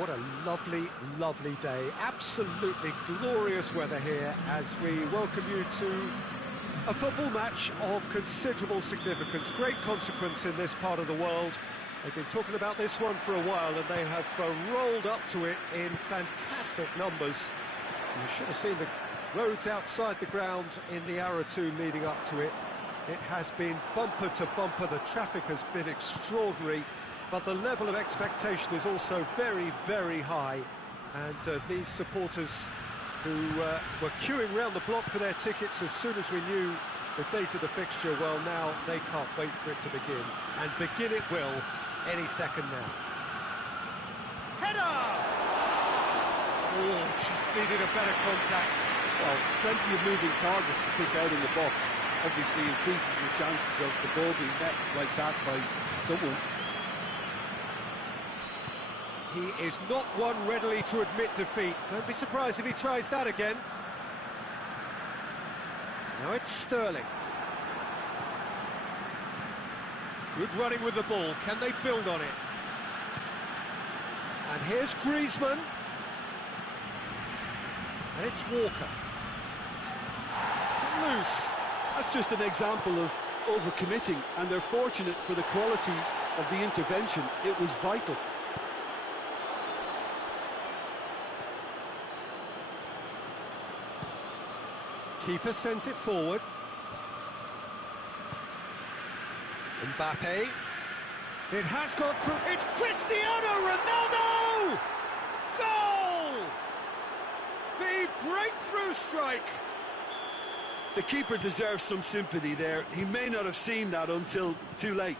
What a lovely, lovely day. Absolutely glorious weather here as we welcome you to a football match of considerable significance, great consequence in this part of the world. They've been talking about this one for a while and they have rolled up to it in fantastic numbers. You should have seen the roads outside the ground in the hour or two leading up to it. It has been bumper to bumper, the traffic has been extraordinary. But the level of expectation is also very, very high. And these supporters who were queuing round the block for their tickets as soon as we knew the date of the fixture, well, now they can't wait for it to begin. And begin it will any second now. Header! Oh, just needed a better contact. Well, plenty of moving targets to pick out in the box. Obviously increases the chances of the ball being met like that by someone. He is not one readily to admit defeat. Don't be surprised if he tries that again. Now it's Sterling. Good running with the ball. Can they build on it? And here's Griezmann. And it's Walker. It's come loose. That's just an example of overcommitting, and they're fortunate for the quality of the intervention. It was vital. Keeper sends it forward. Mbappe. It has got through. It's Cristiano Ronaldo! Goal! The breakthrough strike. The keeper deserves some sympathy there. He may not have seen that until too late.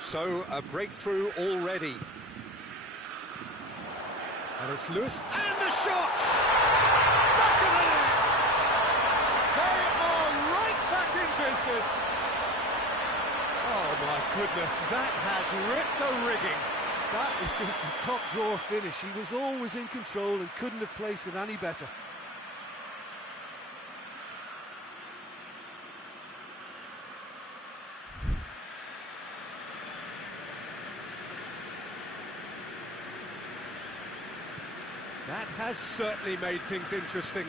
So, a breakthrough already. And it's Lewis. And the shot! Back of the net! They are right back in business. Oh my goodness, that has ripped the rigging. That is just the top drawer finish. He was always in control and couldn't have placed it any better. That has certainly made things interesting.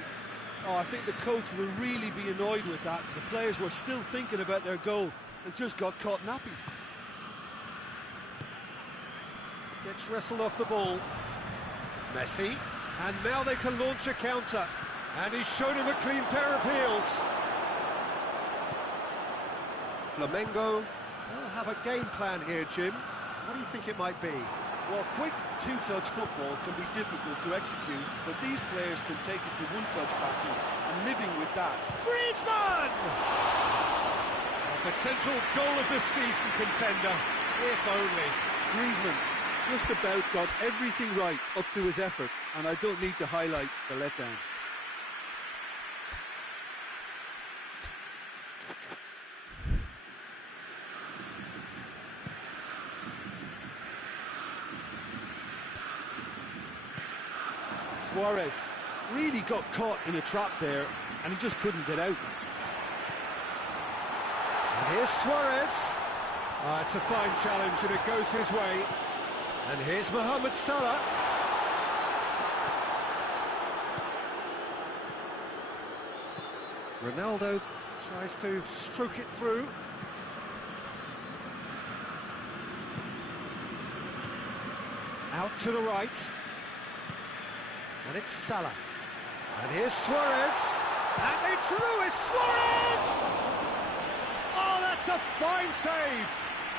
Oh, I think the coach will really be annoyed with that. The players were still thinking about their goal and just got caught napping. Gets wrestled off the ball. Messi. And now they can launch a counter. And he's shown him a clean pair of heels. Flamengo will have a game plan here, Jim. What do you think it might be? Well, quick two-touch football can be difficult to execute, but these players can take it to one-touch passing and living with that. Griezmann! A potential goal of the season contender, if only. Griezmann just about got everything right up to his effort, and I don't need to highlight the letdown. Suarez really got caught in a trap there, and he just couldn't get out. And here's Suarez. It's a fine challenge, and it goes his way. And here's Mohamed Salah. Ronaldo tries to stroke it through. Out to the right. And it's Salah. And here's Suarez. And it's Luis Suarez! Oh, that's a fine save!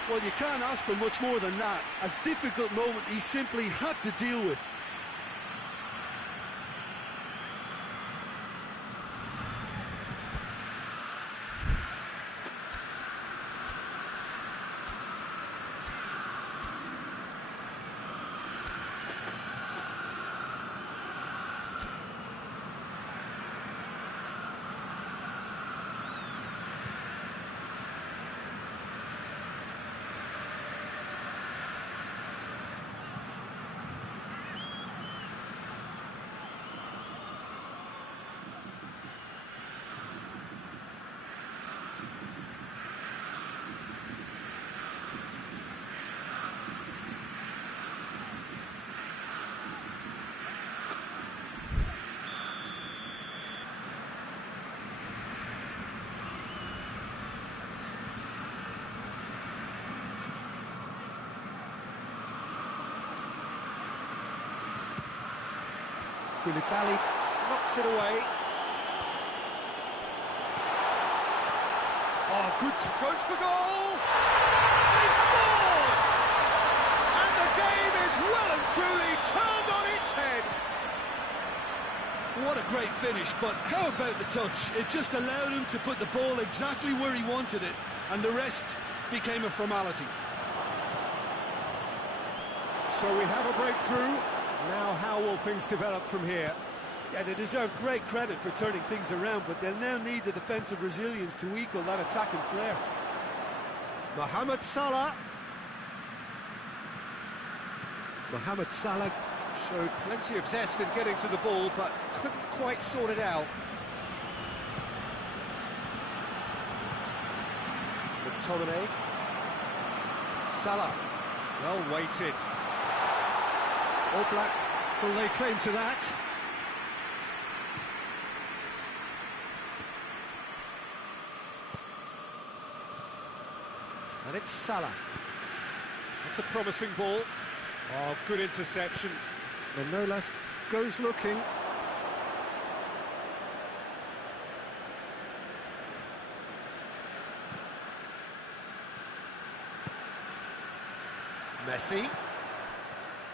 Well, you can't ask for much more than that. A difficult moment he simply had to deal with. Koulibaly knocks it away. Oh, good, goes for goal! They scored! And the game is well and truly turned on its head. What a great finish, but how about the touch? It just allowed him to put the ball exactly where he wanted it, and the rest became a formality. So we have a breakthrough. Now how will things develop from here? Yeah, they deserve great credit for turning things around, but they'll now need the defensive resilience to equal that attacking flair. Mohamed Salah. Mohamed Salah showed plenty of zest in getting to the ball, but couldn't quite sort it out. McTominay. Salah, well weighted. All Black will lay claim to that. And it's Salah. That's a promising ball. Oh, good interception. Manolas goes looking. Messi.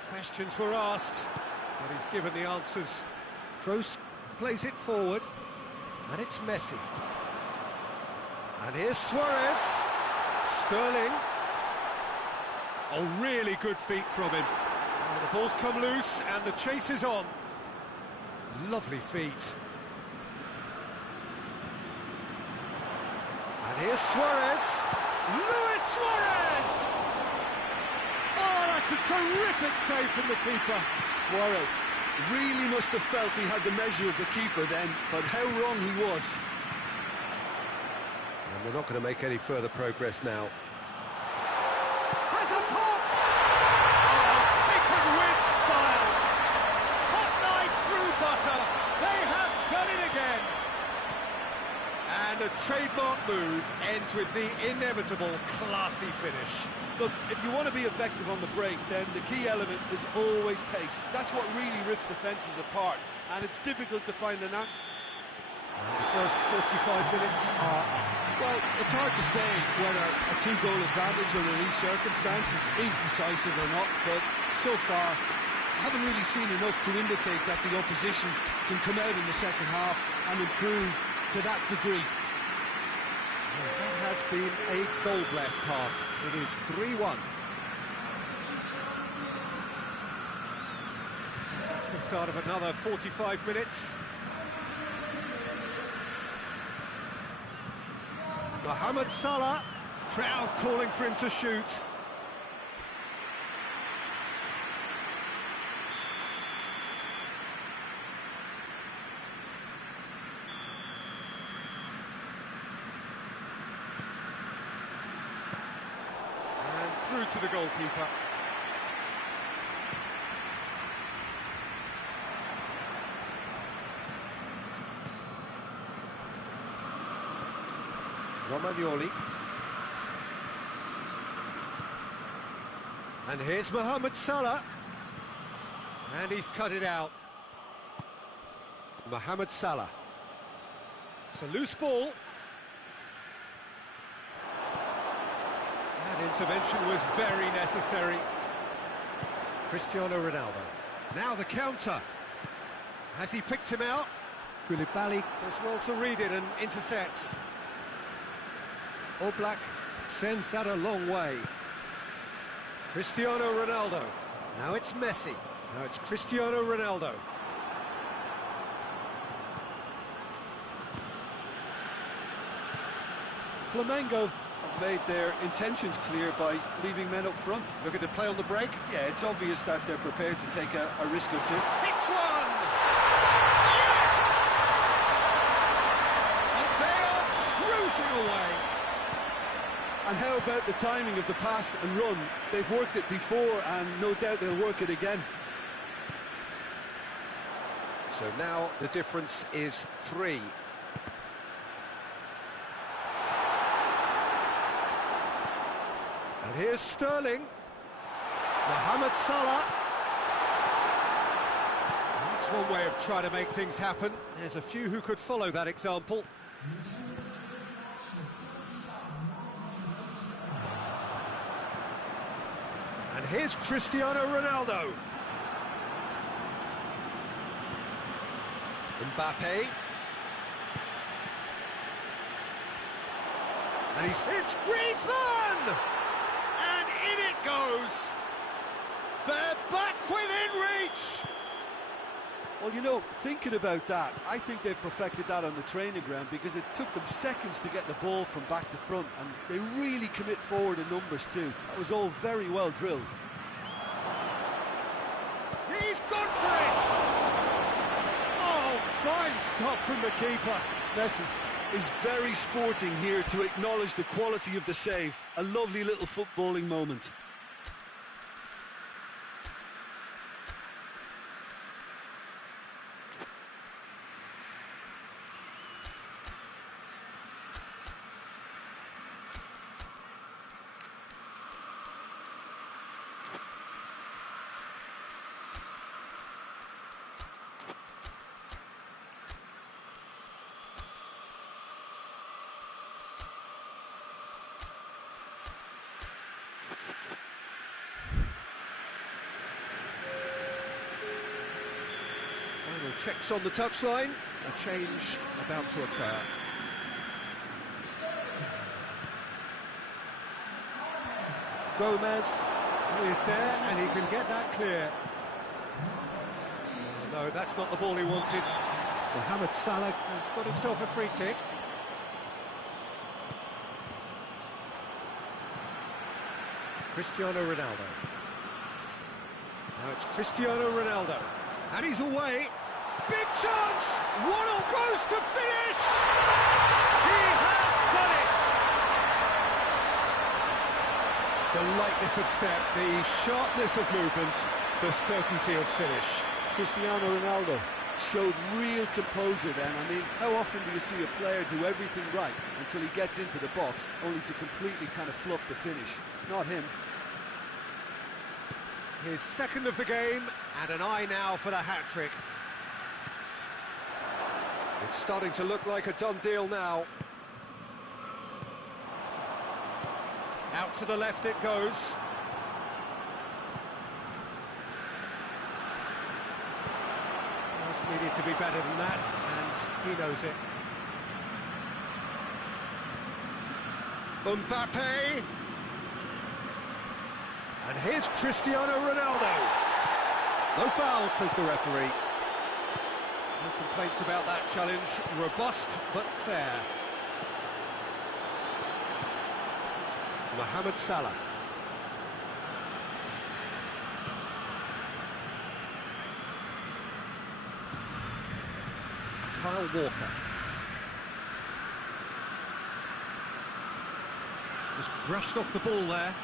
Questions were asked, but he's given the answers. Kroos plays it forward, and it's Messi. And here's Suarez. Sterling. Oh, really good feet from him. Oh, the ball's come loose, and the chase is on. Lovely feet. And here's Suarez. Luis Suarez! Oh, that's a terrific save from the keeper. Suarez really must have felt he had the measure of the keeper then, but how wrong he was. And they're not going to make any further progress now. Has a pop! Oh, taken with style. Hot knife through butter. They have done it again. And a trademark move ends with the inevitable classy finish. Look, if you want to be effective on the break, then the key element is always pace. That's what really rips defences apart, and it's difficult to find an answer. The first 45 minutes are up. Well, it's hard to say whether a two-goal advantage under these circumstances is decisive or not, but so far, I haven't really seen enough to indicate that the opposition can come out in the second half and improve to that degree. That has been a goal-blessed half. It is 3-1. That's the start of another 45 minutes. Mohamed Salah, crowd calling for him to shoot. And through to the goalkeeper. Romagnoli. And here's Mohamed Salah. And he's cut it out. Mohamed Salah. It's a loose ball. That intervention was very necessary. Cristiano Ronaldo. Now the counter. Has he picked him out? Koulibaly does well to read it and intercepts. All Black sends that a long way. Cristiano Ronaldo. Now it's Messi. Now it's Cristiano Ronaldo. Flamengo have made their intentions clear by leaving men up front. Looking to play on the break. Yeah, it's obvious that they're prepared to take a risk or two. Hits one! Yes! And they are cruising away. And how about the timing of the pass and run? They've worked it before, and no doubt they'll work it again. So now the difference is 3. And here's Sterling. Mohamed Salah. That's That's one way of trying to make things happen. There's a few who could follow that example. And here's Cristiano Ronaldo. Mbappe. And it's Griezmann! And in it goes! They're back within reach! Well, you know, thinking about that, I think they've perfected that on the training ground because it took them seconds to get the ball from back to front, and they really commit forward in numbers too. That was all very well drilled. He's gone for it! Oh, fine stop from the keeper. Messi is very sporting here to acknowledge the quality of the save. A lovely little footballing moment. Final checks on the touchline. A change about to occur. Gomez is there, and he can get that clear. No, that's not the ball he wanted. Mohamed Salah has got himself a free kick. Cristiano Ronaldo. Now it's Cristiano Ronaldo. And he's away. Big chance! Waddle goes to finish! He has done it! The lightness of step, the sharpness of movement, the certainty of finish. Cristiano Ronaldo showed real composure then. I mean, how often do you see a player do everything right until he gets into the box, only to completely kind of fluff the finish? Not him. His second of the game, and an eye now for the hat-trick. It's starting to look like a done deal now. Out to the left it goes. Pass needed to be better than that, and he knows it. Mbappe. And here's Cristiano Ronaldo. No foul, says the referee. No complaints about that challenge. Robust, but fair. Mohamed Salah. Kyle Walker. Just brushed off the ball there.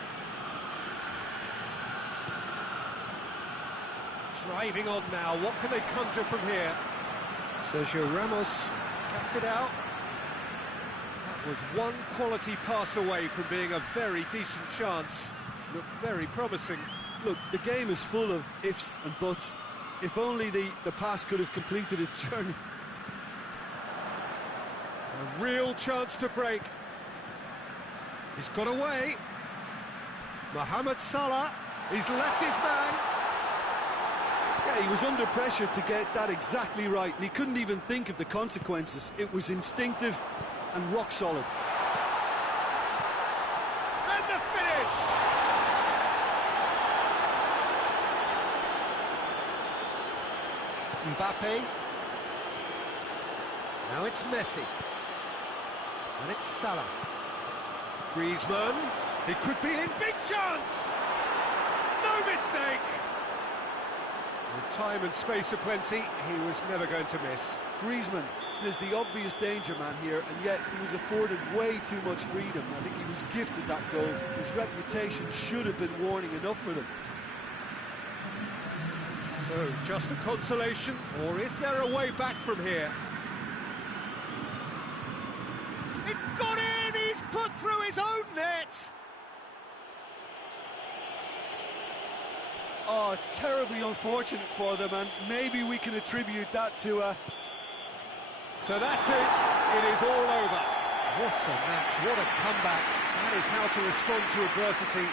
Driving on now, what can they conjure from here? Sergio Ramos cuts it out. That was one quality pass away from being a very decent chance. Looked very promising. Look, the game is full of ifs and buts. If only the pass could have completed its journey. A real chance to break. He's got away. Mohamed Salah, he's left his man. Yeah, he was under pressure to get that exactly right, and he couldn't even think of the consequences. It was instinctive and rock solid. And the finish! Mbappe. Now it's Messi. And it's Salah. Griezmann. He could be in, big chance! No mistake! With time and space aplenty, he was never going to miss. Griezmann is the obvious danger man here, and yet he was afforded way too much freedom. I think he was gifted that goal. His reputation should have been warning enough for them. So, just a consolation, or is there a way back from here? It's gone in! He's put through his own net! Oh, it's terribly unfortunate for them, and maybe we can attribute that to So that's it. It is all over. What a match, what a comeback. That is how to respond to adversity.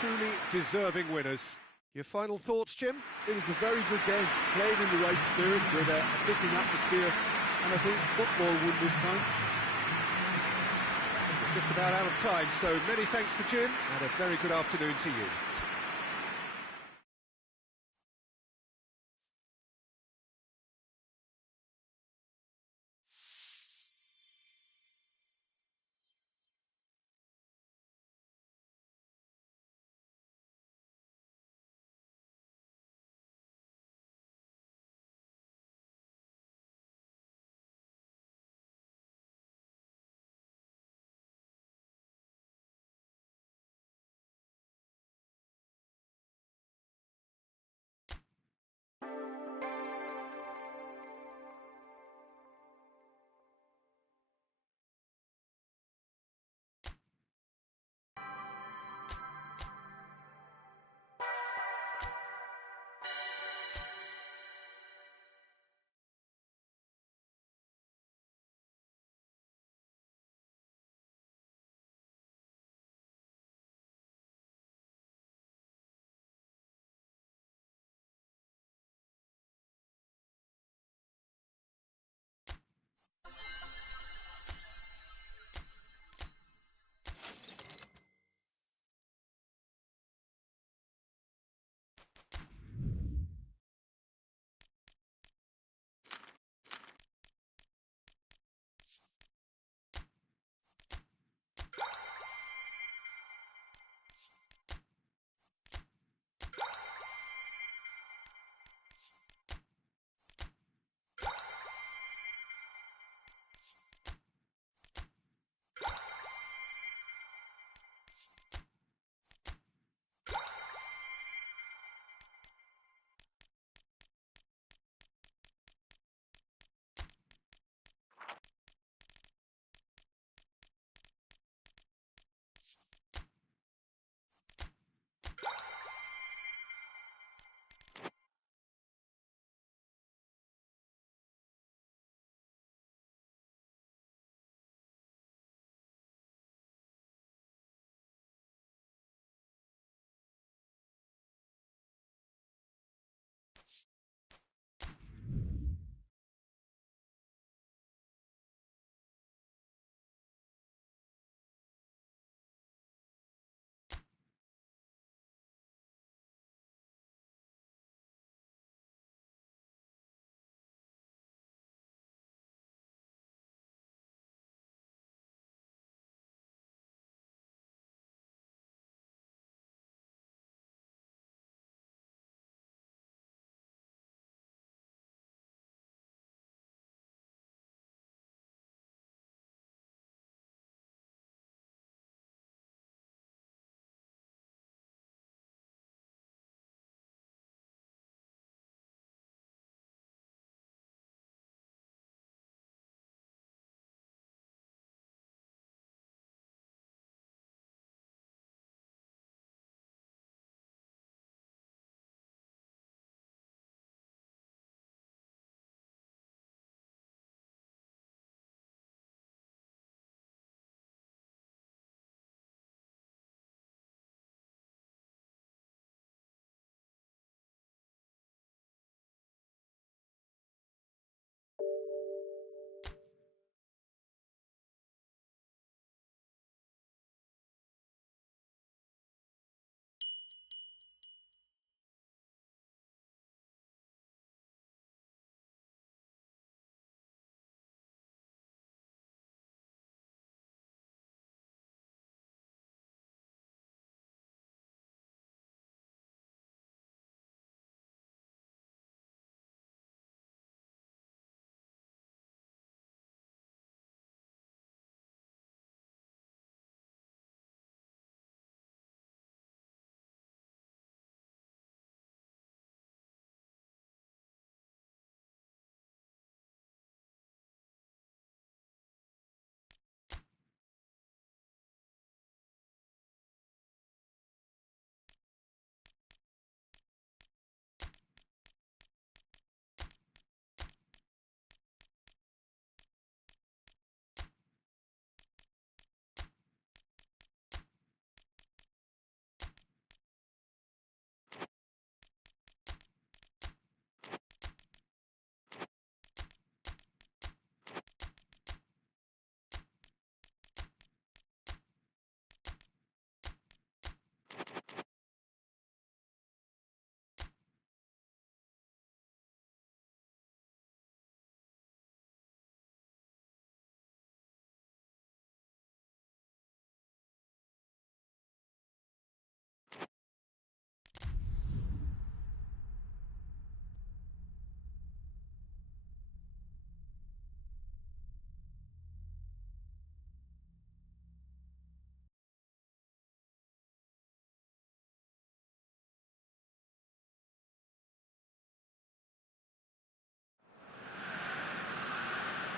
Truly deserving winners. Your final thoughts, Jim? It was a very good game, played in the right spirit with a fitting atmosphere, and I think football won this time. We're just about out of time, so many thanks to Jim, and a very good afternoon to you.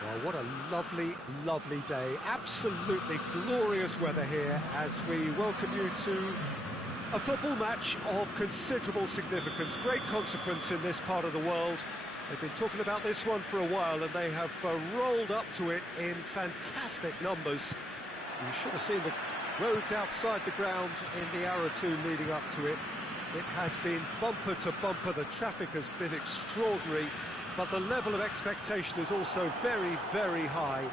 Well, what a lovely, lovely day. Absolutely glorious weather here as we welcome you to a football match of considerable significance, great consequence in this part of the world. They've been talking about this one for a while and they have rolled up to it in fantastic numbers. You should have seen the roads outside the ground in the hour or two leading up to it. It has been bumper to bumper, the traffic has been extraordinary, but the level of expectation is also very, very high.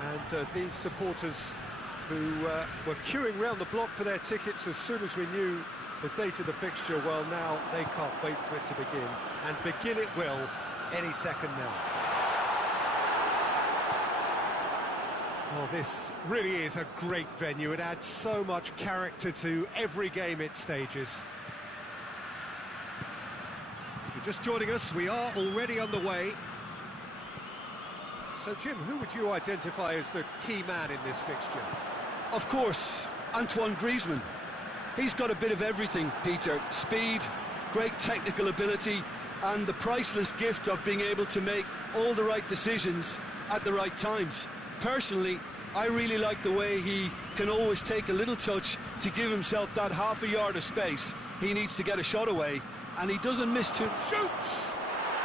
And these supporters who were queuing round the block for their tickets as soon as we knew the date of the fixture, well, now they can't wait for it to begin. And begin it will any second now. Well, this really is a great venue. It adds so much character to every game it stages. If you're just joining us, we are already underway. So, Jim, who would you identify as the key man in this fixture? Of course, Antoine Griezmann. He's got a bit of everything, Peter. Speed, great technical ability, and the priceless gift of being able to make all the right decisions at the right times. Personally, I really like the way he can always take a little touch to give himself that half a yard of space. He needs to get a shot away, and he doesn't miss too. Shoots!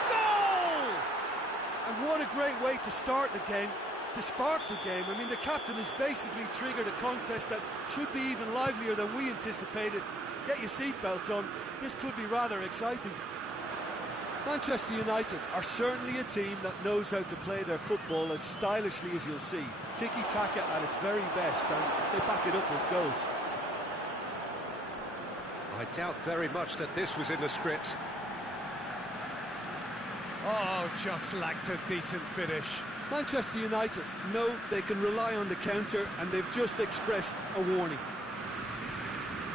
Goal! And what a great way to start the game, to spark the game. I mean, the captain has basically triggered a contest that should be even livelier than we anticipated. Get your seatbelts on, this could be rather exciting. Manchester United are certainly a team that knows how to play their football as stylishly as you'll see. Tiki-taka at its very best, and they back it up with goals. I doubt very much that this was in the script. Oh, just lacked a decent finish. Manchester United know they can rely on the counter, and they've just expressed a warning.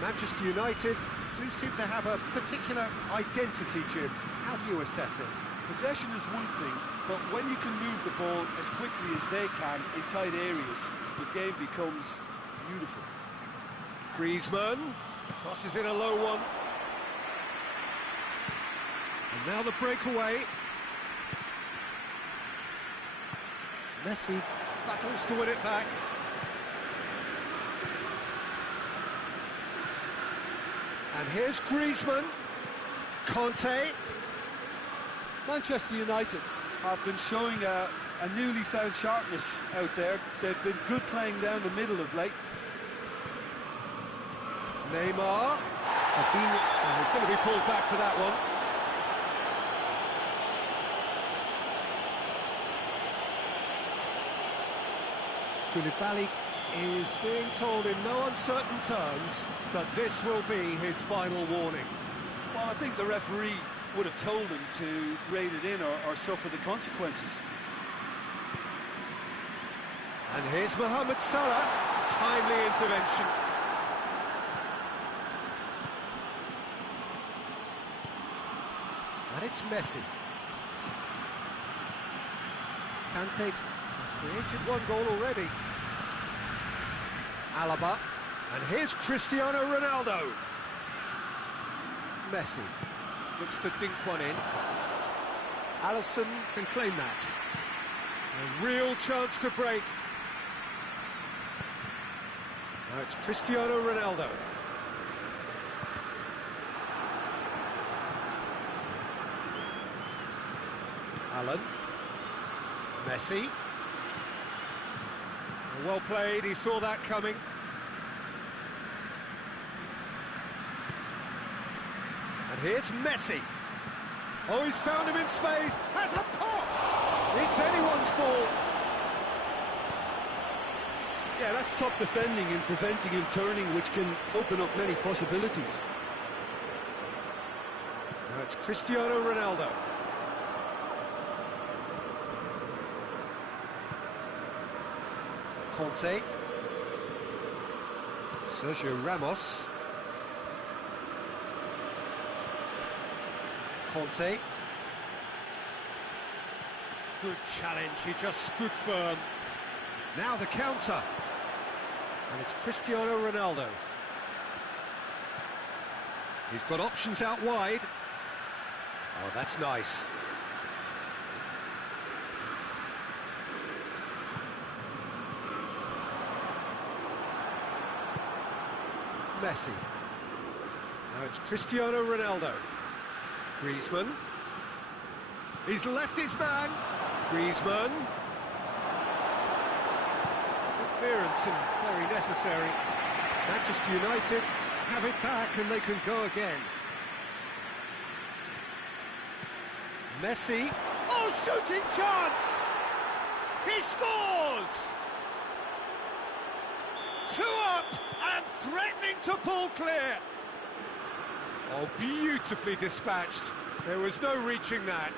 Manchester United do seem to have a particular identity, Jim. How do you assess it? Possession is one thing, but when you can move the ball as quickly as they can in tight areas, the game becomes beautiful. Griezmann crosses in a low one. And now the breakaway. Messi battles to win it back. And here's Griezmann. Conte. Manchester United have been showing a newly found sharpness out there. They've been good playing down the middle of late. Neymar. He's going to be pulled back for that one. Koulibaly is being told in no uncertain terms that this will be his final warning. Well, I think the referee would have told him to rate it in or suffer the consequences. And here's Mohamed Salah, timely intervention. And it's Messi. Kante has created one goal already. Alaba, and here's Cristiano Ronaldo. Messi looks to dink one in. Alisson can claim that. A real chance to break. Now it's Cristiano Ronaldo. Allen. Messi. Well played, he saw that coming. And here's Messi. Oh, he's found him in space. Has a pop! It's anyone's ball. Yeah, that's top defending and preventing him turning, which can open up many possibilities. Now it's Cristiano Ronaldo. Conte. Sergio Ramos. Conte. Good challenge, he just stood firm. Now the counter. And it's Cristiano Ronaldo. He's got options out wide. Oh, that's nice. Messi. Now it's Cristiano Ronaldo. Griezmann. He's left his man. Griezmann. Good clearance and very necessary. Manchester United have it back and they can go again. Messi. Oh, shooting chance! He scores! 2 up and threatening to pull clear. Oh, beautifully dispatched. There was no reaching that.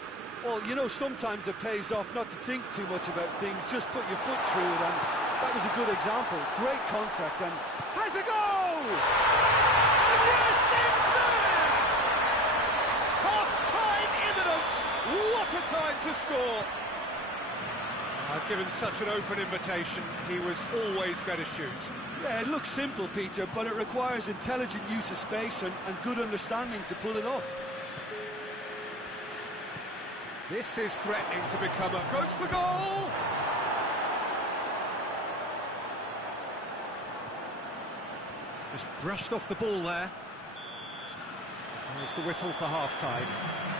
Well, you know, sometimes it pays off not to think too much about things, just put your foot through it, and that was a good example. Great contact and... Has a goal! And yes, it's there! Half-time imminent! What a time to score! I've given such an open invitation, he was always going to shoot. Yeah, it looks simple, Peter, but it requires intelligent use of space and good understanding to pull it off. This is threatening to become a... Goes for goal! Just brushed off the ball there. There's the whistle for half-time.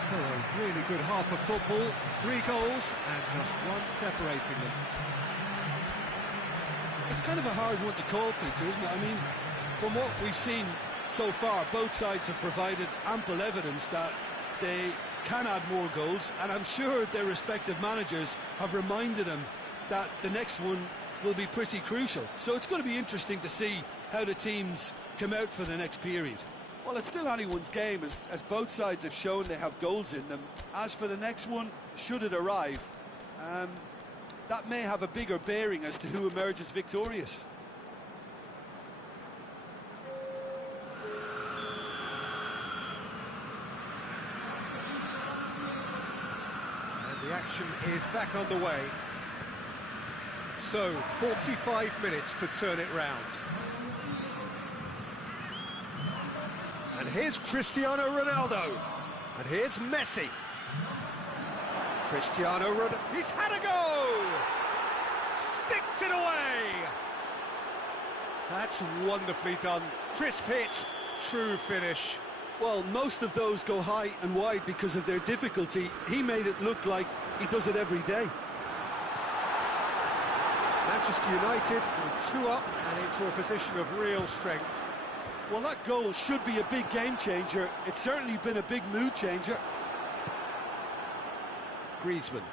So a really good half of football, 3 goals and just 1 separating them. It's kind of a hard one to call, Peter, isn't it? I mean, from what we've seen so far, both sides have provided ample evidence that they can add more goals, and I'm sure their respective managers have reminded them that the next one will be pretty crucial. So it's going to be interesting to see how the teams come out for the next period. Well, it's still anyone's game, as both sides have shown they have goals in them. As for the next one, should it arrive, that may have a bigger bearing as to who emerges victorious. And the action is back underway. So, 45 minutes to turn it round. And here's Cristiano Ronaldo. And here's Messi. Cristiano Ronaldo. He's had a go! Sticks it away! That's wonderfully done. Crisp hit, true finish. Well, most of those go high and wide because of their difficulty. He made it look like he does it every day. Manchester United 2 up and into a position of real strength. Well, that goal should be a big game changer. It's certainly been a big mood changer. Griezmann.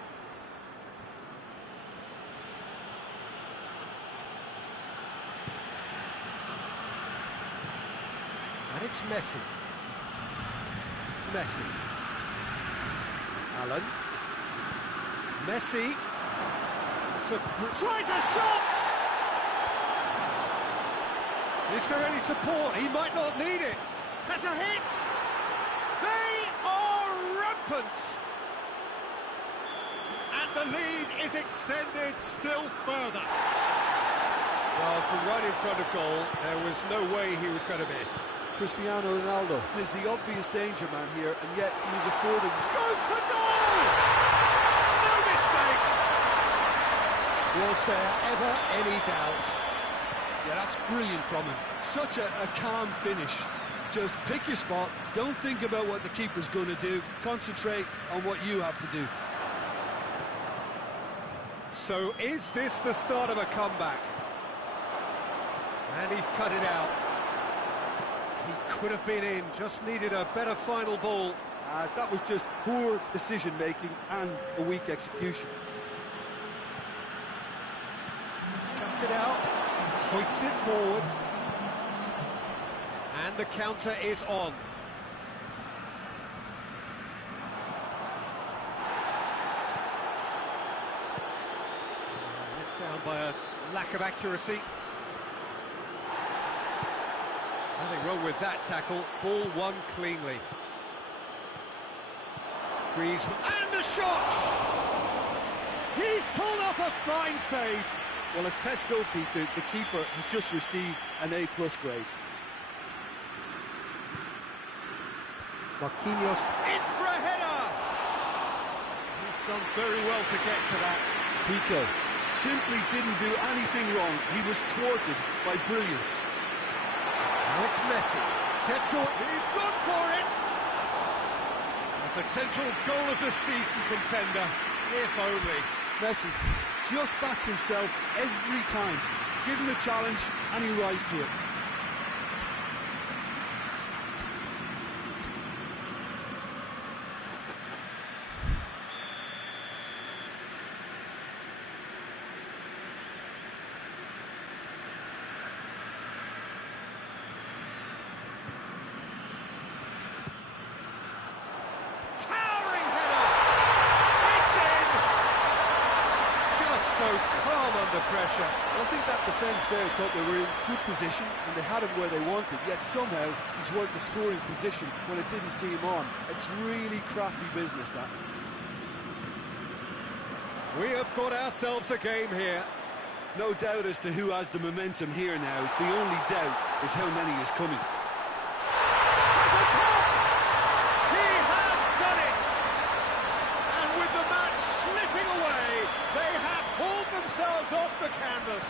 And it's Messi. Messi. Allen. Messi. Tries a shot! Is there any support? He might not need it. Has a hit. They are rampant. And the lead is extended still further. Well, from right in front of goal, there was no way he was going to miss. Cristiano Ronaldo is the obvious danger man here, and yet he was afforded... Goes for goal! No mistake! Was there ever any doubt? Yeah, that's brilliant from him. Such a calm finish. Just pick your spot, don't think about what the keeper's going to do, concentrate on what you have to do. So is this the start of a comeback? And he's cut it out. He could have been in, just needed a better final ball. That was just poor decision-making and a weak execution. Cuts it out. Hoists it forward. And the counter is on. Let down by a lack of accuracy. Nothing wrong with that tackle. Ball won cleanly. Griezmann. And the shot! He's pulled off a fine save. Well, as tests go, Peter, the keeper has just received an A+ grade. Marquinhos in for a header! He's done very well to get to that. Pico simply didn't do anything wrong. He was thwarted by brilliance. Now it's Messi. Gets all. He's gone for it! A potential goal of the season contender, if only. Messi just backs himself every time. Give him a challenge and he rises to it. Pressure. Well, I think that defence there thought they were in good position and they had him where they wanted, yet somehow he's worked the scoring position when it didn't see him on. It's really crafty business, that. We have got ourselves a game here. No doubt as to who has the momentum here now. The only doubt is how many is coming. Has it come? He has done it! And with the match slipping away, they have hauled themselves off the canvas.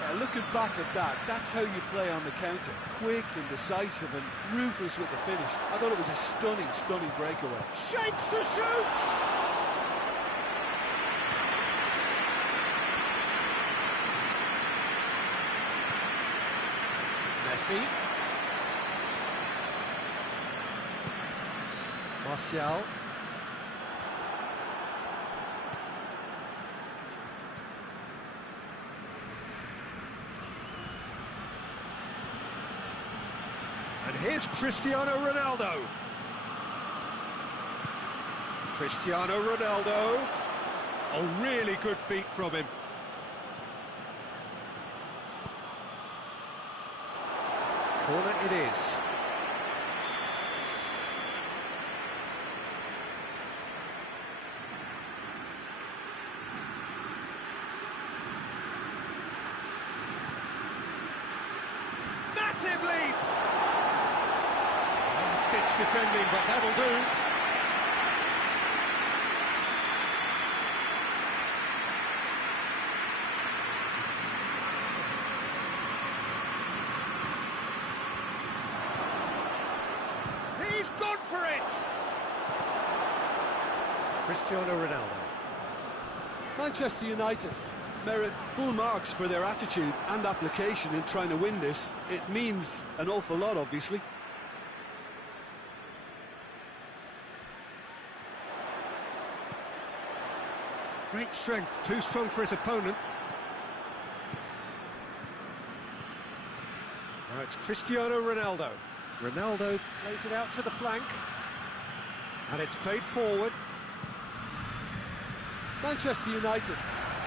Yeah, looking back at that, that's how you play on the counter. Quick and decisive and ruthless with the finish. I thought it was a stunning, stunning breakaway. Shapes to shoot! Messi. Martial. And here's Cristiano Ronaldo. Cristiano Ronaldo. Oh, really good feet from him. Corner it is. Massive leap! Stitch defending, but that'll do. He's gone for it! Cristiano Ronaldo. Manchester United merit full marks for their attitude and application in trying to win this. It means an awful lot, obviously. Great strength, too strong for his opponent. Now it's Cristiano Ronaldo. Ronaldo plays it out to the flank. And it's played forward. Manchester United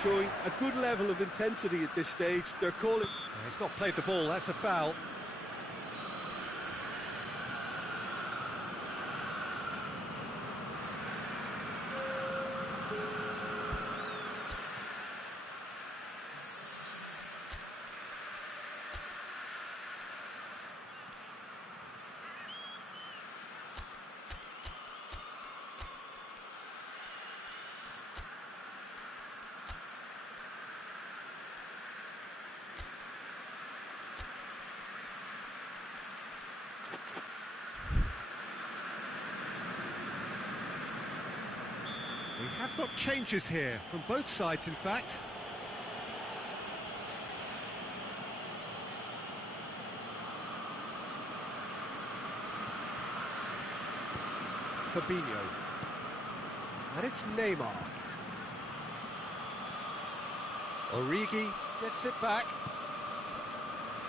showing a good level of intensity at this stage. They're calling... He's not played the ball, that's a foul. We have got changes here, from both sides in fact. Fabinho. And it's Neymar. Origi gets it back.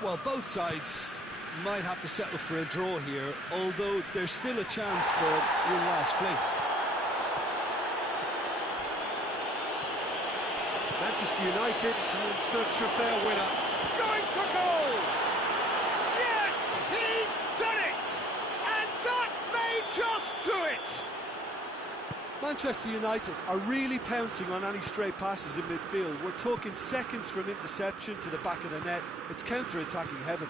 Well, both sides might have to settle for a draw here, although there's still a chance for one last fling. Manchester United are in search of their winner. Going for goal! Yes, he's done it! And that may just do it! Manchester United are really pouncing on any stray passes in midfield. We're talking seconds from interception to the back of the net. It's counter-attacking heaven.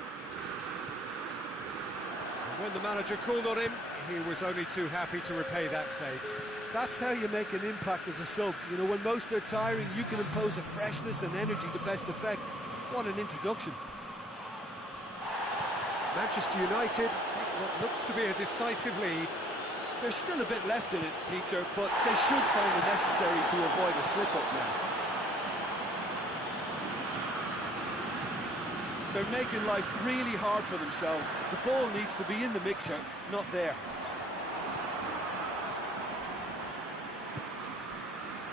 And when the manager called on him, he was only too happy to repay that faith. That's how you make an impact as a sub. You know, when most are tiring, you can impose a freshness and energy to best effect. What an introduction. Manchester United take what looks to be a decisive lead. There's still a bit left in it, Peter, but they should find it necessary to avoid a slip-up now. They're making life really hard for themselves. The ball needs to be in the mixer, not there.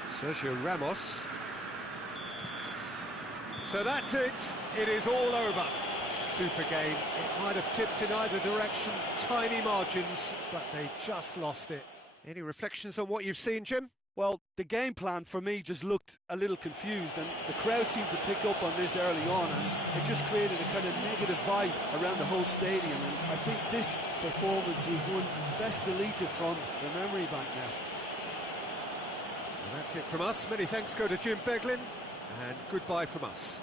Sergio Ramos. So that's it. It is all over. Super game. It might have tipped in either direction. Tiny margins, but they just lost it. Any reflections on what you've seen, Jim? Well, the game plan for me just looked a little confused, and the crowd seemed to pick up on this early on, and it just created a kind of negative vibe around the whole stadium. And I think this performance was one best deleted from the memory bank now. So that's it from us. Many thanks go to Jim Beglin, and goodbye from us.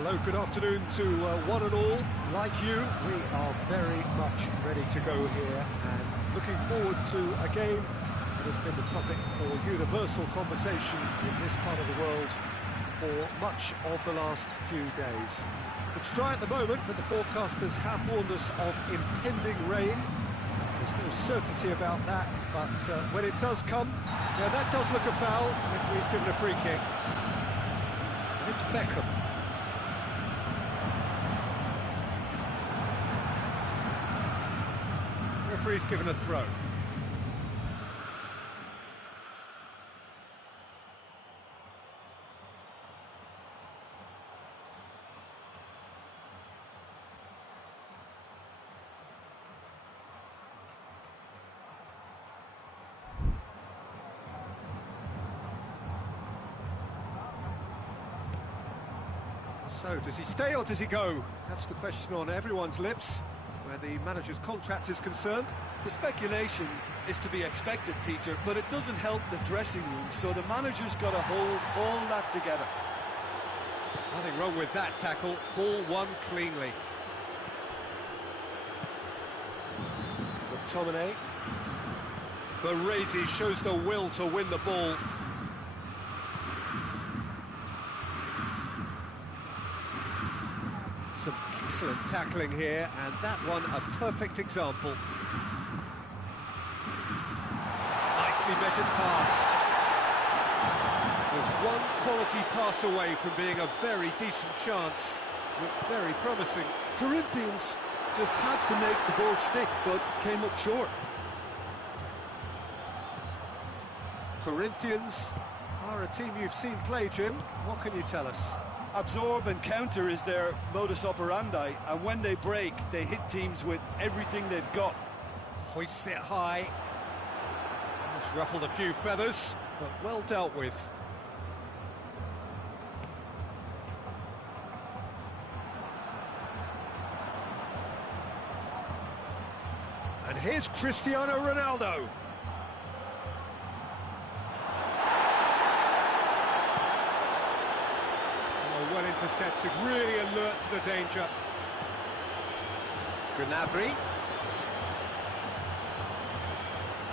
Hello, good afternoon to one and all. Like you, we are very much ready to go here and looking forward to a game that has been the topic for universal conversation in this part of the world for much of the last few days. It's dry at the moment, but the forecasters have warned us of impending rain. There's no certainty about that, but when it does come, yeah, that does look a foul. The referee's given a free kick. And it's Beckham. Referee's given a throw. So, does he stay or does he go? That's the question on everyone's lips, where the manager's contract is concerned. The speculation is to be expected, Peter, but it doesn't help the dressing room, so the manager's got to hold all that together. Nothing wrong with that tackle. Ball won cleanly. McTominay. Baresi shows the will to win the ball. Some excellent tackling here, and that one a perfect example. Nicely measured pass. There's one quality pass away from being a very decent chance. Looked very promising. Corinthians just had to make the ball stick, but came up short. Corinthians are a team you've seen play, Jim. What can you tell us? Absorb and counter is their modus operandi, and when they break, they hit teams with everything they've got. Hoists it high. Almost ruffled a few feathers, but well dealt with. And here's Cristiano Ronaldo. Well intercepted, really alert to the danger. Gnabry.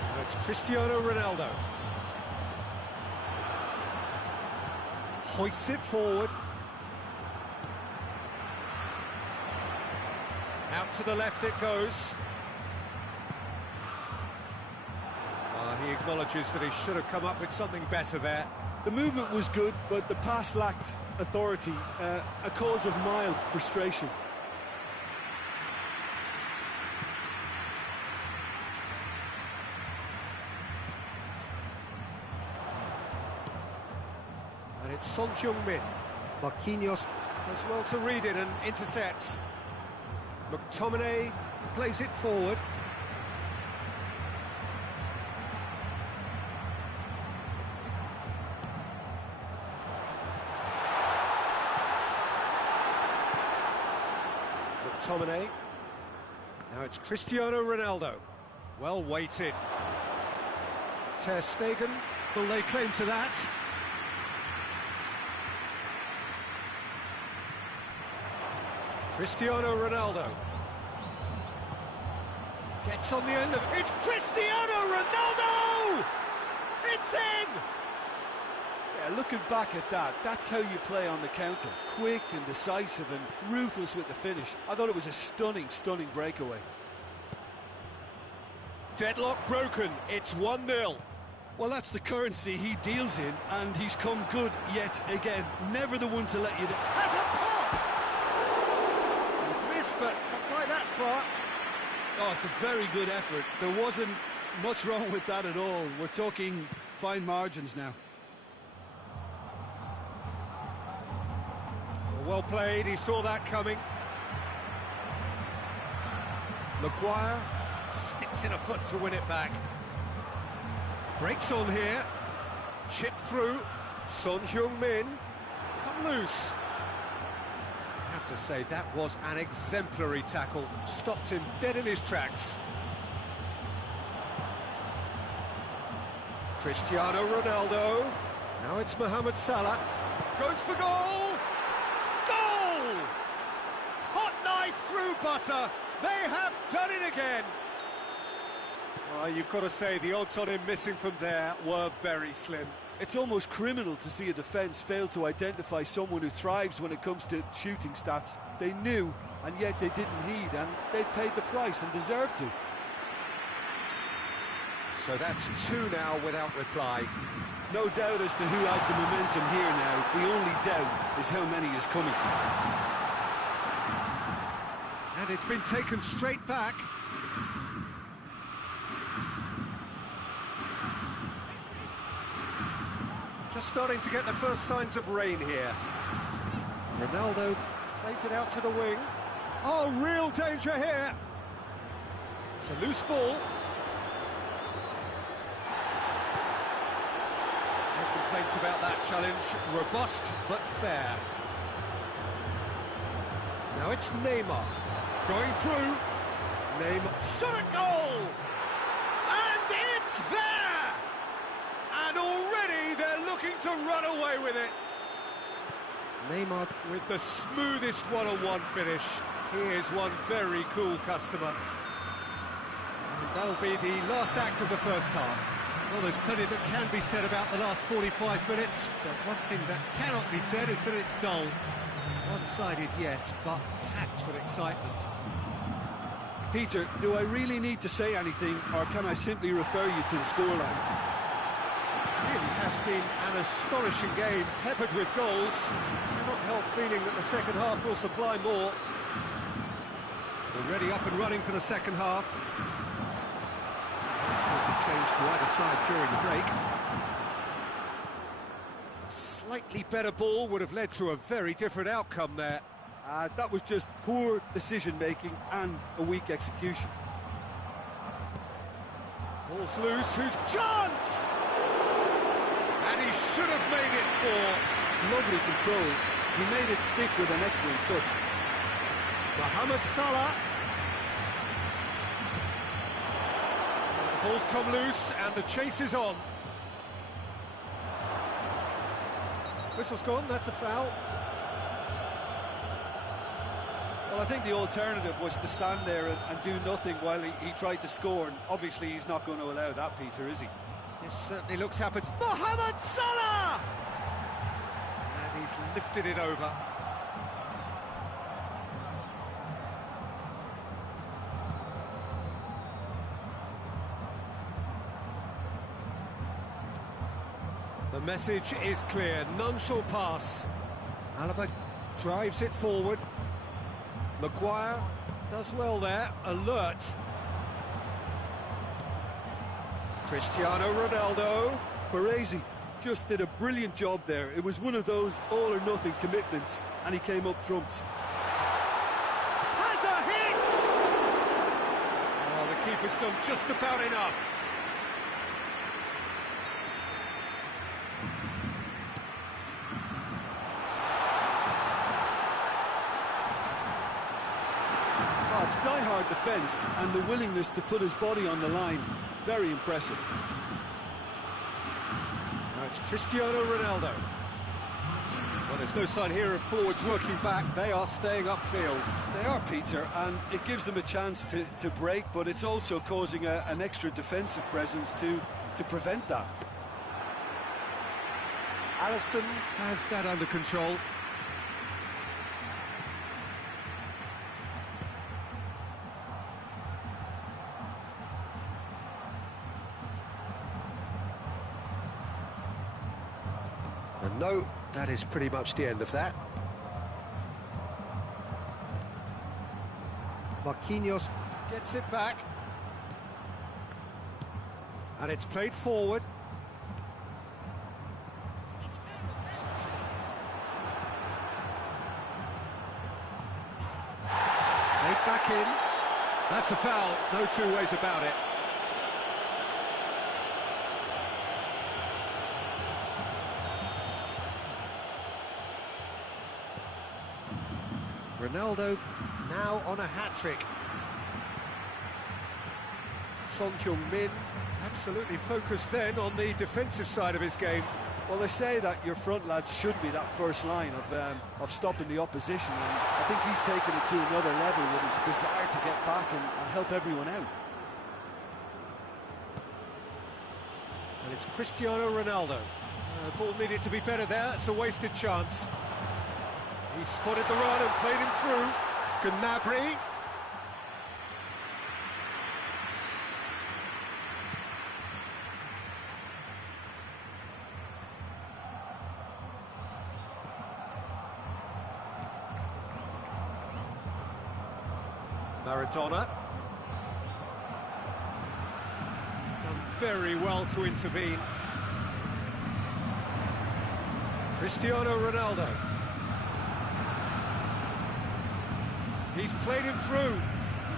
And it's Cristiano Ronaldo. Hoists it forward. Out to the left it goes. He acknowledges that he should have come up with something better there. The movement was good, but the pass lacked authority, a cause of mild frustration. And it's Son Heung-min. Marquinhos does well to read it and intercepts. McTominay plays it forward. McTominay. Now it's Cristiano Ronaldo. Well weighted. Ter Stegen, will lay claim to that? Cristiano Ronaldo. Gets on the end of it. It's Cristiano Ronaldo! It's in! Yeah, looking back at that, that's how you play on the counter. Quick and decisive and ruthless with the finish. I thought it was a stunning breakaway. Deadlock broken, it's 1-0. Well, that's the currency he deals in, and he's come good yet again. Never the one to let you down. Has a pop! He's missed, but not quite that far. Oh, it's a very good effort. There wasn't much wrong with that at all. We're talking fine margins now. Well played, he saw that coming. Maguire sticks in a foot to win it back. Breaks on here. Chip through. Son Heung-min. It's come loose. I have to say, that was an exemplary tackle. Stopped him dead in his tracks. Cristiano Ronaldo. Now it's Mohamed Salah. Goes for goal! Goal! through butter. They have done it again. You've got to say, the odds on him missing from there were very slim. It's almost criminal to see a defence fail to identify someone who thrives when it comes to shooting stats. They knew, and yet they didn't heed, and they've paid the price and deserve to. So that's two now without reply. No doubt as to who has the momentum here now. The only doubt is how many is coming. And it's been taken straight back. Just starting to get the first signs of rain here. Ronaldo plays it out to the wing. Oh, real danger here. It's a loose ball. No complaints about that challenge. Robust, but fair. Now it's Neymar. Going through. Neymar shot a goal! And it's there! And already they're looking to run away with it. Neymar with the smoothest one-on-one finish. He is one very cool customer. And that'll be the last act of the first half. Well, there's plenty that can be said about the last 45 minutes, but one thing that cannot be said is that it's dull. One-sided, yes, but packed with excitement. Peter, do I really need to say anything, or can I simply refer you to the scoreline? Really has been an astonishing game, peppered with goals. Cannot help feeling that the second half will supply more. Already up and running for the second half. With a change to either side during the break. A slightly better ball would have led to a very different outcome there. That was just poor decision-making and a weak execution. Ball's loose, who's chance? And he should have made it four. Lovely control. He made it stick with an excellent touch. Mohamed Salah. The ball's come loose and the chase is on. Whistle's gone, that's a foul. Well, I think the alternative was to stand there and do nothing while he tried to score, and obviously he's not going to allow that, Peter, is he? It certainly looks happy. Mohamed Salah! And he's lifted it over. The message is clear, none shall pass. Alaba drives it forward. Maguire does well there, alert. Cristiano Ronaldo. Baresi just did a brilliant job there. It was one of those all-or-nothing commitments, and he came up trumps. Has a hit! Oh, the keeper's done just about enough. It's die-hard defence and the willingness to put his body on the line. Very impressive. Now it's Cristiano Ronaldo. Well, there's no sign here of forwards working back. They are staying upfield. They are, Peter, and it gives them a chance to break, but it's also causing an extra defensive presence to prevent that. Alisson has that under control. And no, that is pretty much the end of that. Marquinhos gets it back. And it's played forward. Played back in. That's a foul, no two ways about it. Ronaldo now on a hat-trick. Son Heung-min absolutely focused then on the defensive side of his game. Well, they say that your front lads should be that first line of stopping the opposition, and think he's taken it to another level with his desire to get back and help everyone out. And it's Cristiano Ronaldo. Ball needed to be better there, it's a wasted chance. He spotted the run and played him through. Gnabry. Maradona. Done very well to intervene. Cristiano Ronaldo. He's played him through.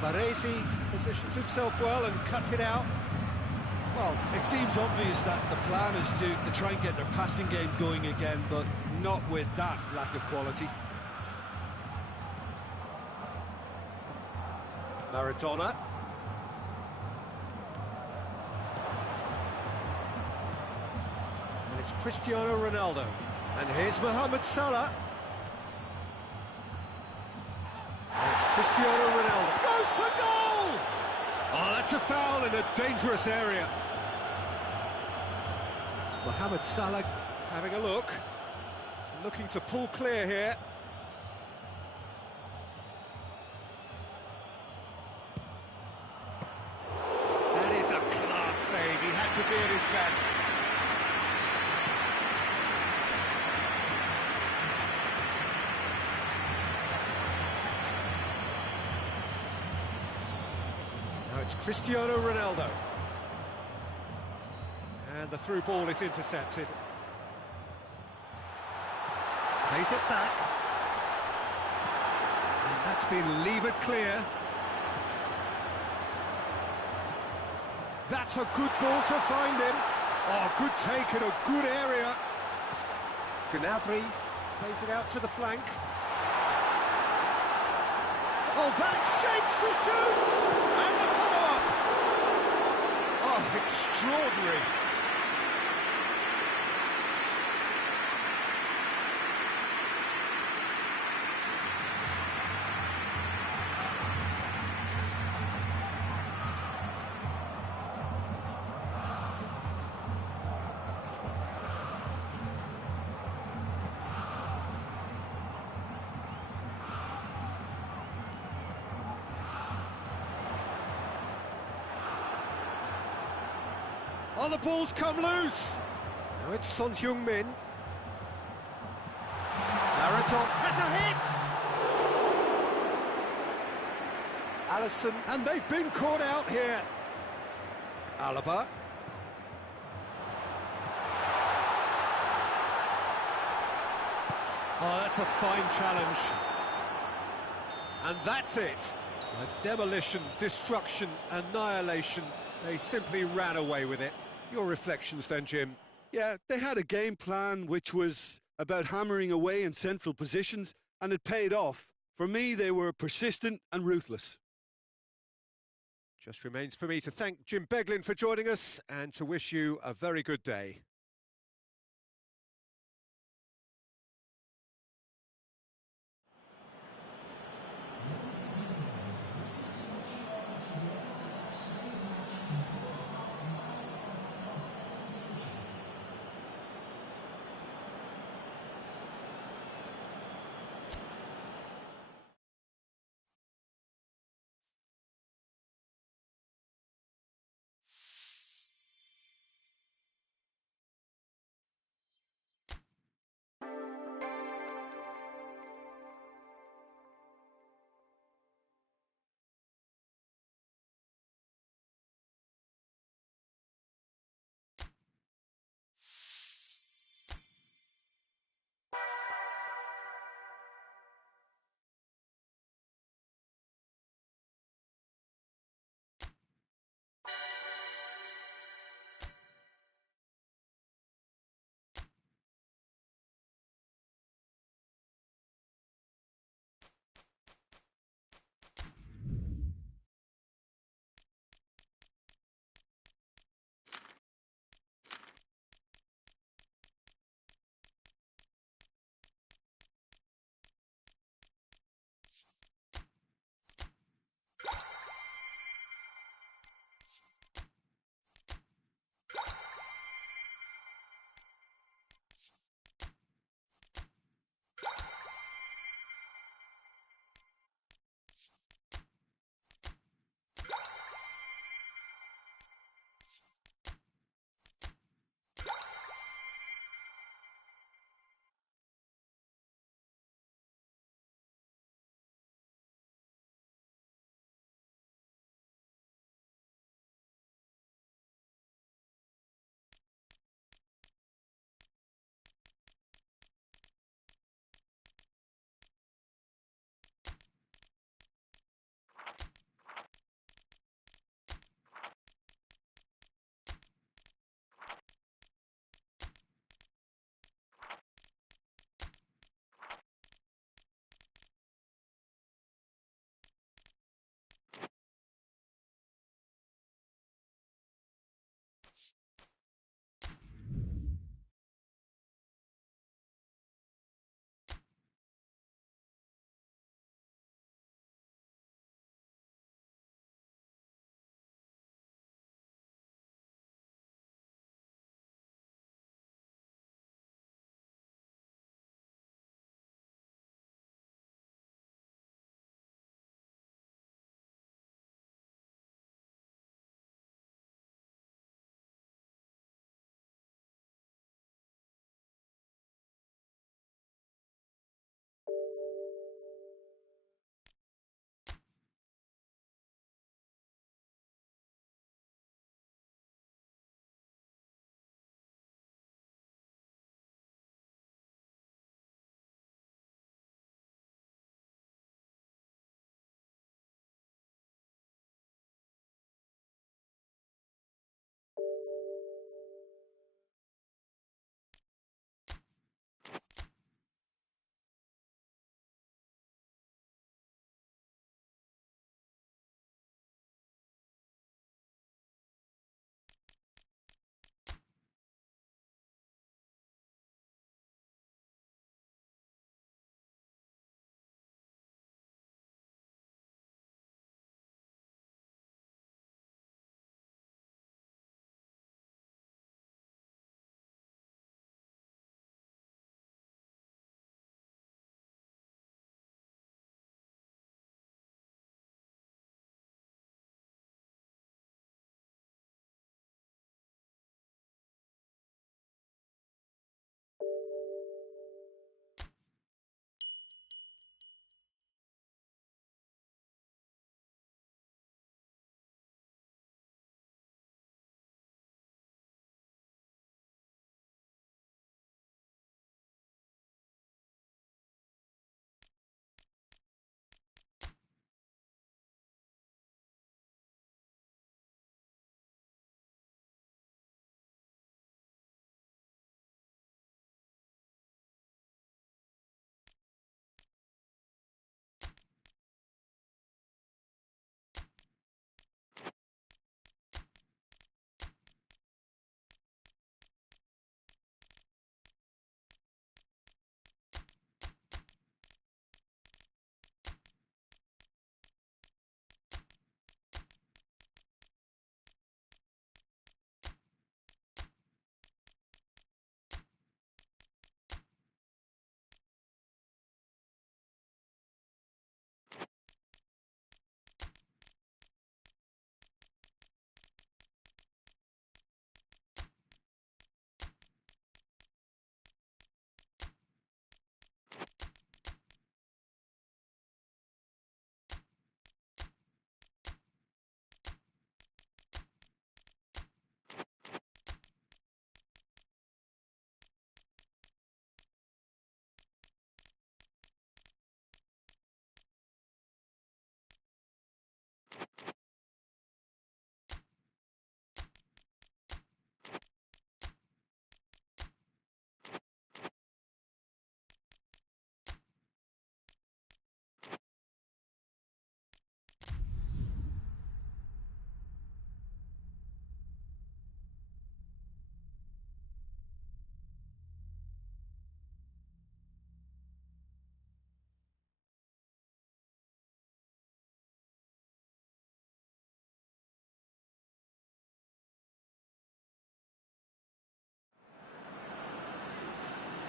Baresi positions himself well and cuts it out. Well, it seems obvious that the plan is to try and get their passing game going again, but not with that lack of quality. Maradona. And it's Cristiano Ronaldo. And here's Mohamed Salah. And it's Cristiano Ronaldo. Goes for goal! Oh, that's a foul in a dangerous area. Mohamed Salah having a look. Looking to pull clear here. That is a class save. He had to be at his best. Now it's Cristiano Ronaldo. And the through ball is intercepted. Plays it back. And that's been levered clear. That's a good ball to find him. Oh, good take in a good area. Gnabry plays it out to the flank. Oh, that shapes the shoot! And the follow-up! Oh, extraordinary. Oh, the ball's come loose. Now it's Son Heung-min. Maradona has a hit. Alisson, and they've been caught out here. Alaba. Oh, that's a fine challenge. And that's it. A demolition, destruction, annihilation. They simply ran away with it. Your reflections then, Jim? Yeah, they had a game plan which was about hammering away in central positions, and it paid off. For me, they were persistent and ruthless. Just remains for me to thank Jim Beglin for joining us and to wish you a very good day.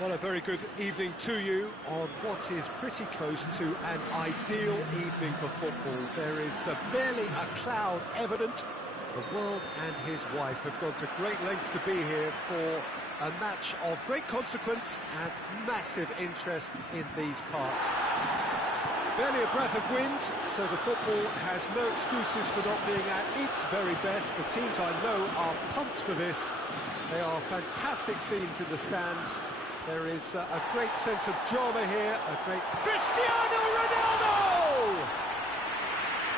Well, a very good evening to you on what is pretty close to an ideal evening for football. There is barely a cloud evident. The world and his wife have gone to great lengths to be here for a match of great consequence and massive interest in these parts. Barely a breath of wind, so the football has no excuses for not being at its very best. The teams I know are pumped for this. They are fantastic scenes in the stands. There is a great sense of drama here, a great... Cristiano Ronaldo!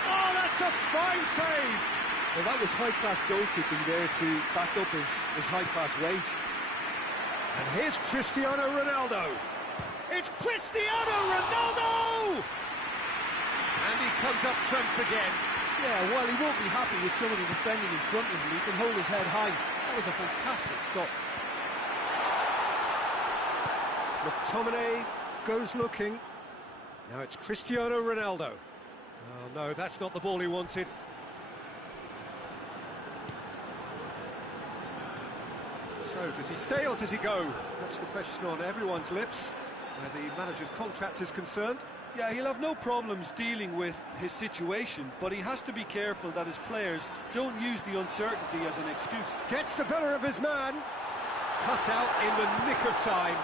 Oh, that's a fine save! Well, that was high-class goalkeeping there to back up his high-class wage. And here's Cristiano Ronaldo. It's Cristiano Ronaldo! And he comes up trumps again. Yeah, well, he won't be happy with some of the defending in front of him. He can hold his head high. That was a fantastic stop. McTominay goes looking. Now it's Cristiano Ronaldo. Oh no, that's not the ball he wanted. So does he stay or does he go? That's the question on everyone's lips, where the manager's contract is concerned. Yeah, he'll have no problems dealing with his situation, but he has to be careful that his players don't use the uncertainty as an excuse. Gets the better of his man. Cut out in the nick of time.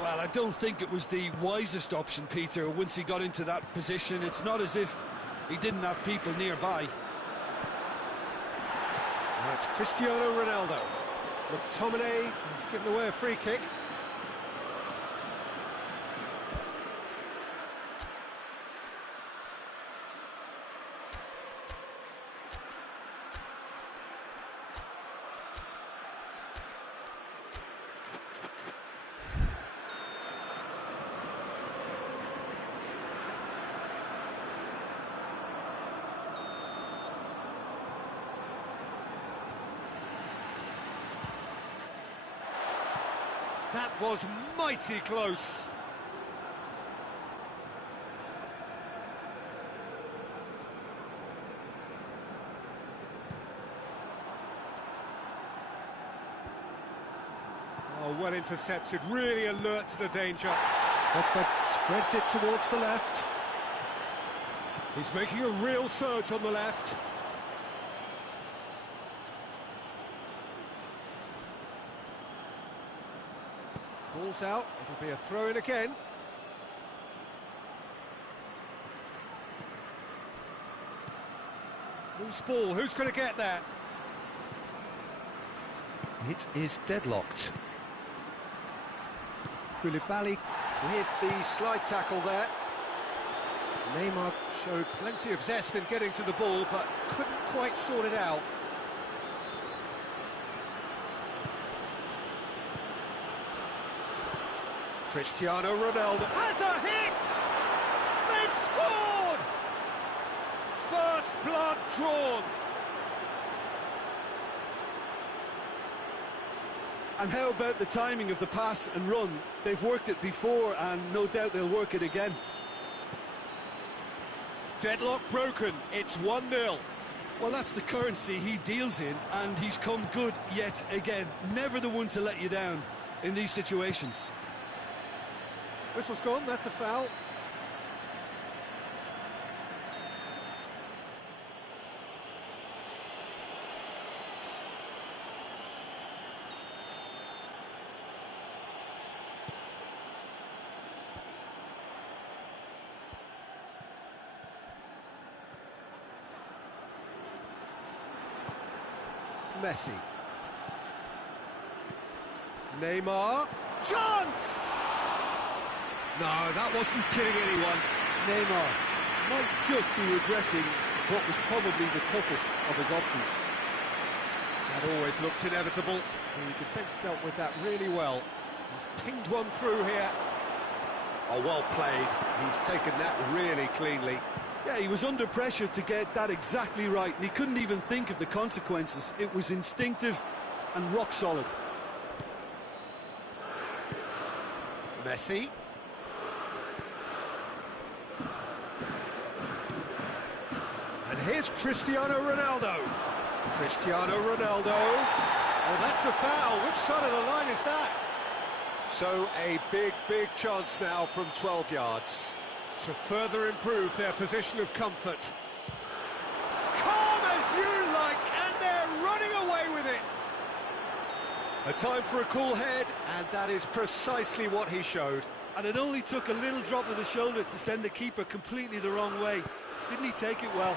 Well, I don't think it was the wisest option, Peter, once he got into that position. It's not as if he didn't have people nearby. Now it's Cristiano Ronaldo. McTominay has given away a free kick. That was mighty close. Oh, well intercepted, really alert to the danger. Pogba spreads it towards the left. He's making a real surge on the left. Ball's out, it'll be a throw-in again. Loose ball, who's going to get that? It is deadlocked. Koulibaly with the slide tackle there. Neymar showed plenty of zest in getting to the ball, but couldn't quite sort it out. Cristiano Ronaldo has a hit! They've scored! First blood drawn. And how about the timing of the pass and run? They've worked it before and no doubt they'll work it again. Deadlock broken, it's 1-0. Well, that's the currency he deals in, and he's come good yet again. Never the one to let you down in these situations. Whistle's gone, that's a foul. Messi. Neymar. Chance! No, that wasn't killing anyone. Neymar might just be regretting what was probably the toughest of his options. That always looked inevitable. The defence dealt with that really well. He's pinged one through here. Oh, well played. He's taken that really cleanly. Yeah, he was under pressure to get that exactly right, and he couldn't even think of the consequences. It was instinctive and rock solid. Messi. And here's Cristiano Ronaldo. Cristiano Ronaldo. Oh, that's a foul. Which side of the line is that? So a big chance now from 12 yards to further improve their position of comfort. Calm as you like, and they're running away with it. A time for a cool head, and that is precisely what he showed. And it only took a little drop of the shoulder to send the keeper completely the wrong way. Didn't he take it well?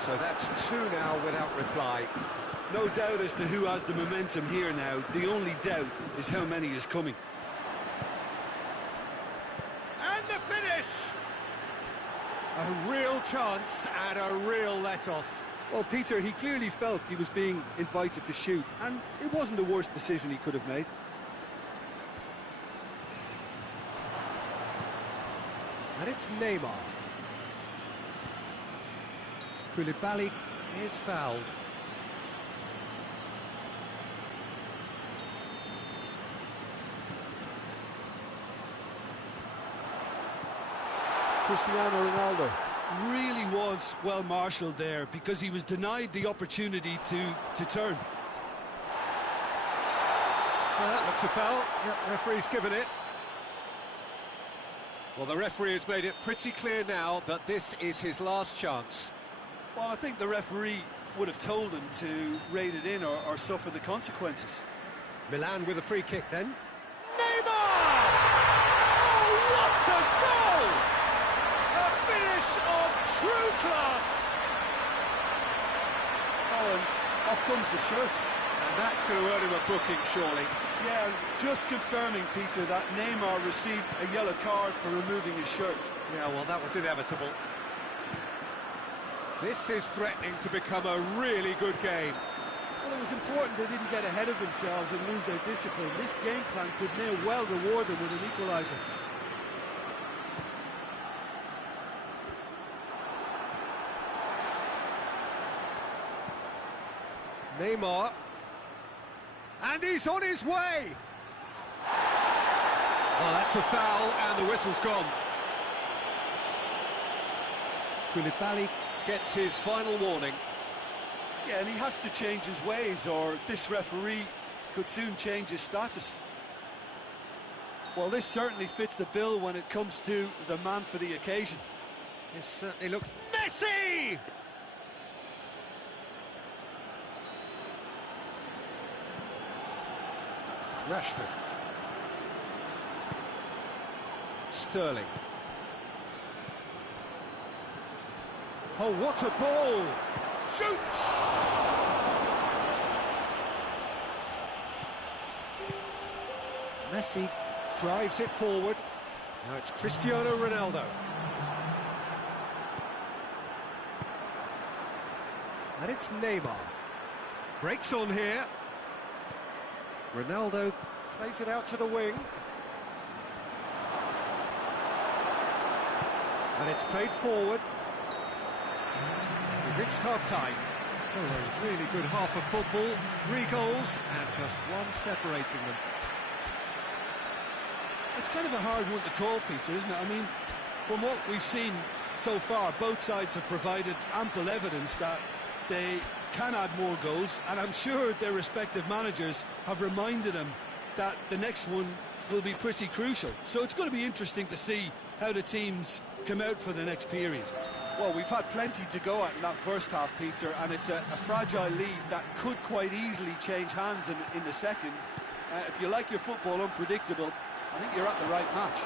So that's two now without reply. No doubt as to who has the momentum here now. The only doubt is how many is coming. And the finish! A real chance and a real let-off. Well, Peter, he clearly felt he was being invited to shoot, and it wasn't the worst decision he could have made. And it's Neymar. Koulibaly is fouled. Cristiano Ronaldo really was well marshalled there because he was denied the opportunity to turn. Well, that looks a foul. Yep, referee's given it. Well, the referee has made it pretty clear now that this is his last chance. Well, I think the referee would have told him to rate it in or suffer the consequences. Milan with a free kick then. Neymar! Oh, what a goal! A finish of true class! Oh, and off comes the shirt. And that's going to earn him a booking, surely. Yeah, just confirming, Peter, that Neymar received a yellow card for removing his shirt. Yeah, well, that was inevitable. This is threatening to become a really good game. Well, it was important they didn't get ahead of themselves and lose their discipline. This game plan could now well reward them with an equaliser. Neymar. And he's on his way! Well, that's a foul, and the whistle's gone. Koulibaly gets his final warning. Yeah, and he has to change his ways, or this referee could soon change his status. Well, this certainly fits the bill when it comes to the man for the occasion. This certainly looks... Messi! Rashford. Sterling. Oh, what a ball! Shoots! Messi drives it forward. Now it's Cristiano Ronaldo. And it's Neymar. Breaks on here. Ronaldo plays it out to the wing. And it's played forward. We've reached half-time. So a really good half of football. 3 goals and just one separating them. It's kind of a hard one to call, Peter, isn't it? I mean, from what we've seen so far, both sides have provided ample evidence that they can add more goals, and I'm sure their respective managers have reminded them that the next one will be pretty crucial. So it's going to be interesting to see how the teams come out for the next period. Well, we've had plenty to go at in that first half, Peter, and it's a fragile lead that could quite easily change hands in the second. If you like your football unpredictable, I think you're at the right match.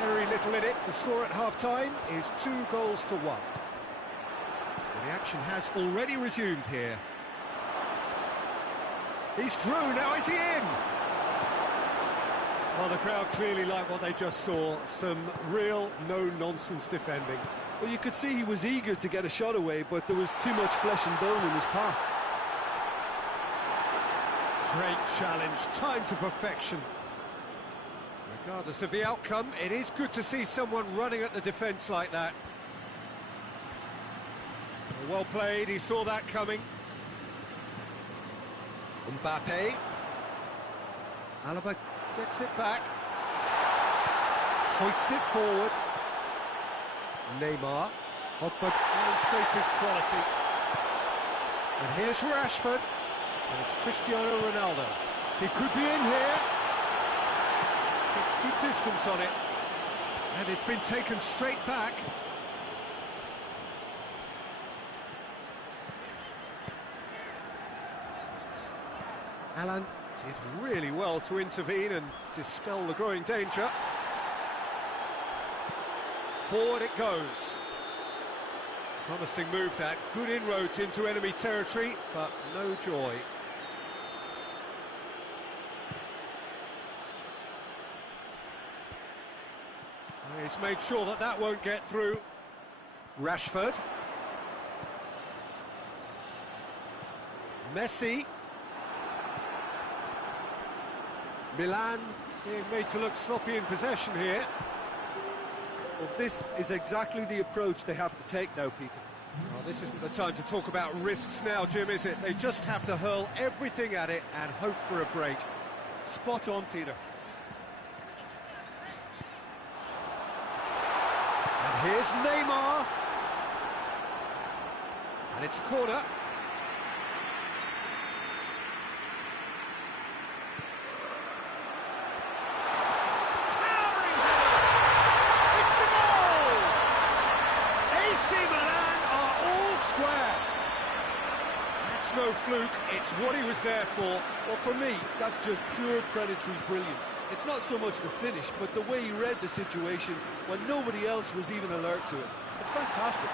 Very little in it. The score at half-time is 2-1. The action has already resumed here. He's through, now is he in? Well, the crowd clearly like what they just saw. Some real no-nonsense defending. Well, you could see he was eager to get a shot away, but there was too much flesh and bone in his path. Great challenge, time to perfection. Regardless of the outcome, it is good to see someone running at the defence like that. Well played, he saw that coming. Mbappe. Alaba gets it back. Hoists it forward. Neymar. Pogba demonstrates his quality. And here's Rashford. And it's Cristiano Ronaldo. He could be in here. It's good distance on it. And it's been taken straight back. Alan did really well to intervene and dispel the growing danger. Forward it goes. Promising move that, good inroads into enemy territory, but no joy. He's made sure that that won't get through. Rashford. Messi. Milan being made to look sloppy in possession here. Well, this is exactly the approach they have to take now, Peter. Well, this isn't the time to talk about risks now, Jim, is it? They just have to hurl everything at it and hope for a break. Spot on, Peter. And here's Neymar. And it's a corner. No fluke, it's what he was there for. Well, for me, that's just pure predatory brilliance. It's not so much the finish, but the way he read the situation when nobody else was even alert to it. It's fantastic.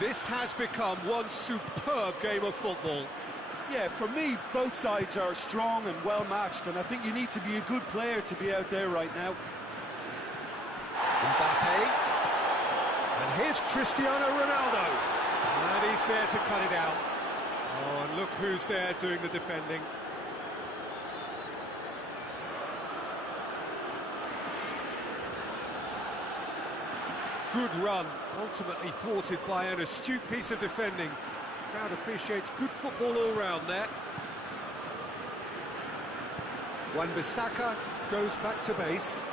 This has become one superb game of football. Yeah, for me, both sides are strong and well matched, and I think you need to be a good player to be out there right now. Mbappe. And here's Cristiano Ronaldo. And he's there to cut it out. Oh, and look who's there doing the defending. Good run, ultimately thwarted by an astute piece of defending. Crowd appreciates good football all round there. Wan-Bissaka goes back to base.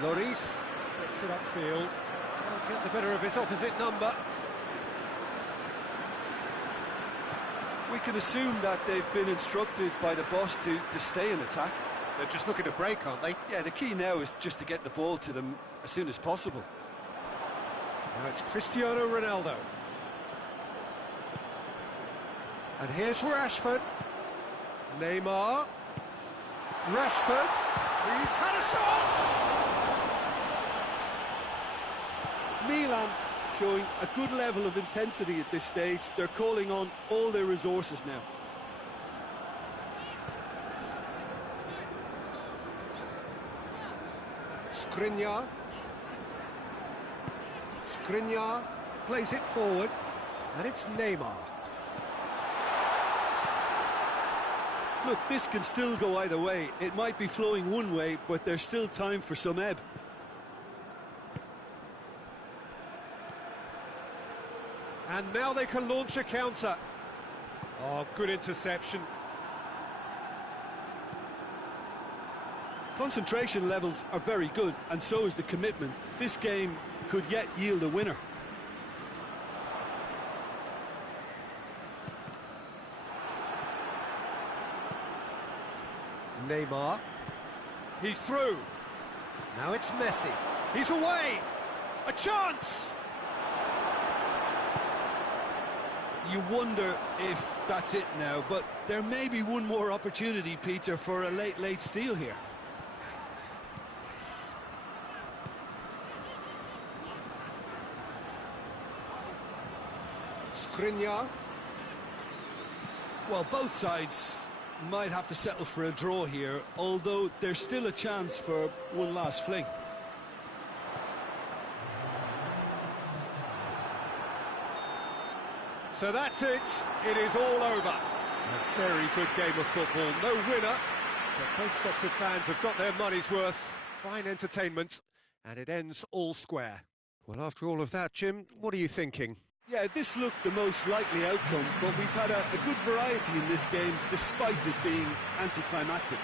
Lloris gets it upfield. Can't get the better of his opposite number. We can assume that they've been instructed by the boss to stay in attack. They're just looking to break, aren't they? Yeah, the key now is just to get the ball to them as soon as possible. Now it's Cristiano Ronaldo. And here's Rashford. Neymar. Rashford. He's had a shot! Milan showing a good level of intensity at this stage. They're calling on all their resources now. Skriniar plays it forward, and it's Neymar. Look, this can still go either way. It might be flowing one way, but there's still time for some ebb. And now they can launch a counter. Oh, good interception. Concentration levels are very good, and so is the commitment. This game could yet yield a winner. Neymar. He's through. Now it's Messi. He's away. A chance! You wonder if that's it now, but there may be one more opportunity, Peter, for a late steal here. Skriniar. Well, both sides might have to settle for a draw here, although there's still a chance for one last fling. So that's it. It is all over. A very good game of football. No winner, but both sets of fans have got their money's worth. Fine entertainment, and it ends all square. Well, after all of that, Jim, what are you thinking? Yeah, this looked the most likely outcome, but we've had a good variety in this game, despite it being anticlimactic.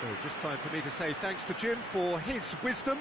So just time for me to say thanks to Jim for his wisdom